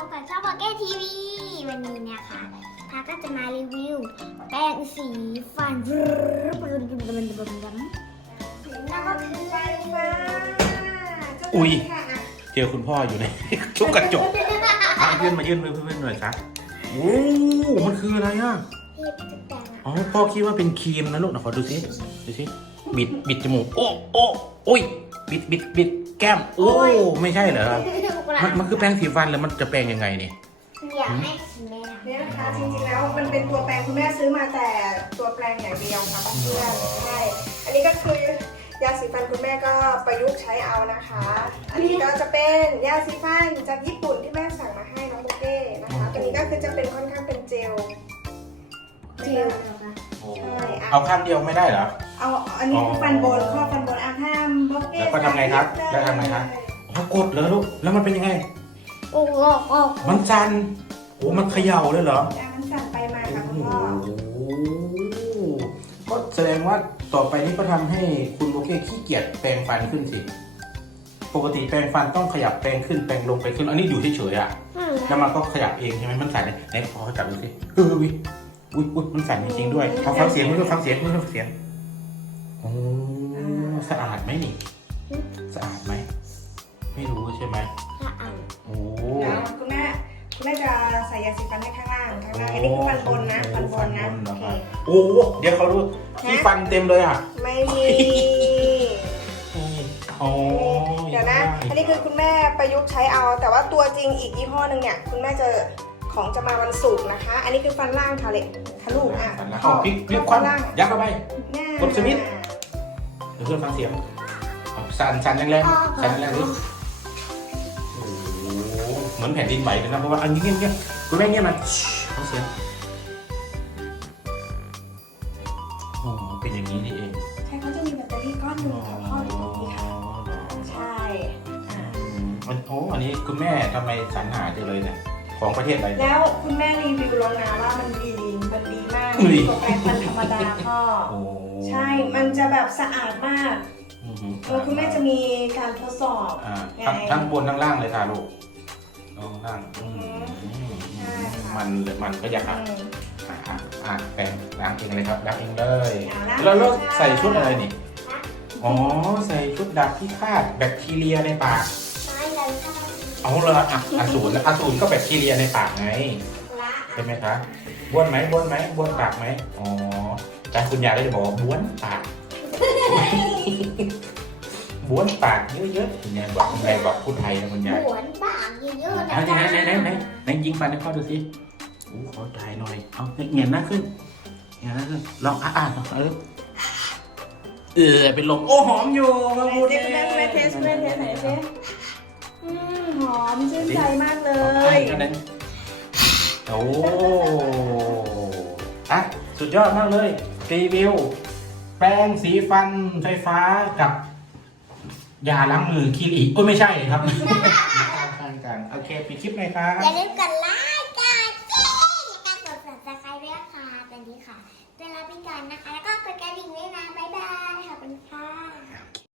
ก็พบกับช่องบอกเก้ทีวีวันนี้นะคะทาก็จะมารีวิว แป้งสีฟันแล้วก็คือไฟฟ้าอุ๊ยเจอคุณพ่ออยู่ใน ทุกกระจกอะยื่นมายื่นเพื่อนๆหน่อยครับโอ้มันคืออะไรอะ ที่จะแต่งอ๋อ พ่อคิดว่าเป็นครีมนะลูกนะขอดูสิดูสิบิดบิดจมูก โอ้โอ้โอ้ย บิดบิดบิดแก้ม โอ้ ไม่ใช่เหรอครับ มันมันคือแปรงสีฟันแล้วมันจะแปรงยังไงเนี่ยอยากให้คุณแม่ทำเนี่ยนะคะจริงๆแล้วมันเป็นตัวแปรงคุณแม่ซื้อมาแต่ตัวแปรงอย่างเดียวค่ะเพื่อนๆใช่อันนี้ก็คือยาสีฟันคุณแม่ก็ประยุกต์ใช้เอานะคะ อันนี้ก็จะเป็นยาสีฟันจากญี่ปุ่นที่แม่สั่งมาให้น้องโบเก้นะคะตัวนี้ก็คือจะเป็นค่อนข้างเป็นเจลเจลเหรอคะโอ้ใช่อะเอาข้างเดียวไม่ได้เหรอ เอาอันนี้คือฟันบนข้อฟันบนอาห้ามโบเก้แล้วก็ทำไงครับแล้วทำไงครับ อ๋อกดเลยลูก แล้วมันเป็นยังไง โอ้โหโอ้โหมันสั่นโอ้มันเขย่าเลยเหรอยามันสั่นไปมาโอ้ค่ะโหคุณพ่อก็แสดงว่าต่อไปนี้ก็ทำให้คุณโอเคขี้เกียจแปรงฟันขึ้นสิ ปกติแปรงฟันต้องขยับแปรงขึ้นแปรงลงไปขึ้น อันนี้อยู่เฉยๆอะแล้วมันก็ขยับเองใช่ไหมมันสั่นเลยไหนพอเขาจับดูสิเออวิอุ้ยอุ้ยมันสั่นจริงๆด้วยเอาฟังเสียงด้วยฟังเสียงด้วยฟังเสียงโอ้สะอาดไหมนี่ สะอาดไหม ไม่รู้ใช่ไหมถ้าอ่านโอ้เดี๋ยวคุณแม่คุณแม่จะใส่ยาสีฟันให้ข้างล่างข้างล่างอันนี้คือฟันบนนะฟันบนนะเหรโออเคครับโอ้เดี๋ยวเขารู้ที่ฟันเต็มเลยอะไม่มีโอ้เดี๋ยวนะ อันนี้คือคุณแม่ประยุกต์ใช้เอา แต่ว่าตัวจริงอีกยี่ห้อหนึ่งเนี่ย คุณแม่จะของจะมาวันศุกร์นะคะ อันนี้คือฟันล่างทะเลทะลุอะฟันแล้วเอาพลิกพลิกควันยัดเข้าไปแน่กดสวิตช์เดี๋ยวเพื่อนฟังเสียงเอาสั่นสั่นแรงๆสั่นแรงๆดิโอ้โห เหมือนแผ่นดินไหวเลยนะเพราะว่าอันนี้เงี้ยๆคุณแม่เงี้ยมันฟังเสียงโอ้เป็นอย่างนี้นี่เองใช่เขาจะมีแบตเตอรี่ก้อนหนึ่งกับข้ออยู่ตรงนี้ค่ะใช่อะอืมอันโอ้อันนี้คุณแม่ทำไมสรรหาจังเลยเนี่ยของประเทศอะไรเนี่ยแล้วคุณแม่รีวิวแล้วนะว่ามันดีมันดีมากอุ้ยตัวแปรงฟันธรรมดาพ่อโอ้ใช่มันจะแบบสะอาดมากอือหือเออคุณแม่จะมีการทดสอบอ่าไงทั้งทั้งบนทั้งล่างเลยค่ะลูก ทั้งล่างอืมใช่ค่ะ มันเลยมันก็อยากอือะมอะอะอะแปรงล้างเองเลยครับล้างเองเลยเอาล้างแล้วแล้วค่ะ ใส่ชุดอะไรนี่อ๋อใส่ชุดดับที่คาดแบคทีเรียในปากใช่เลยค่ะเอาเลยอะอสูรอสูรก็แบคทีเรียในปากไง ละใช่ไหมคะบ้วนไหมบ้วนไหมบ้วนปากไหมอ๋อแต่คุณยายก็จะบอกว่าบ้วนปาก บ้วนปากเยอะๆคุณยายบอกคุณยายบอกพูดไทยนะคุณยาย หวนปากเยอะๆนะเอาไหนไหนไหนไหนไหนยิงฟันให้พ่อดูสิโอ้ขอถ่ายหน่อย เอาเงียนหน้าขึ้นเงียนหน้าขึ้น ลองอะอะลองเออเออเป็นลม โอ้หอมอยู่ไหนพูดเทสคุณแม่คุณแม่เทสคุณแม่เทสไหนเทสอืมหอมชื่นใจมากเลใช่ย ก็นั้นโอ้อะสุดยอดมากเลย รีวิว แปรงสีฟันไฟฟ้ากับ ยาล้างมือคีริโอ้ยไม่ใช่ครับข้างกันโอเคปิดคลิปเลยครับอย่าลืมกดไลค์กดแชร์กด subscribe ด้วยค่ะสวัสดีค่ะเวลาพิการนะคะ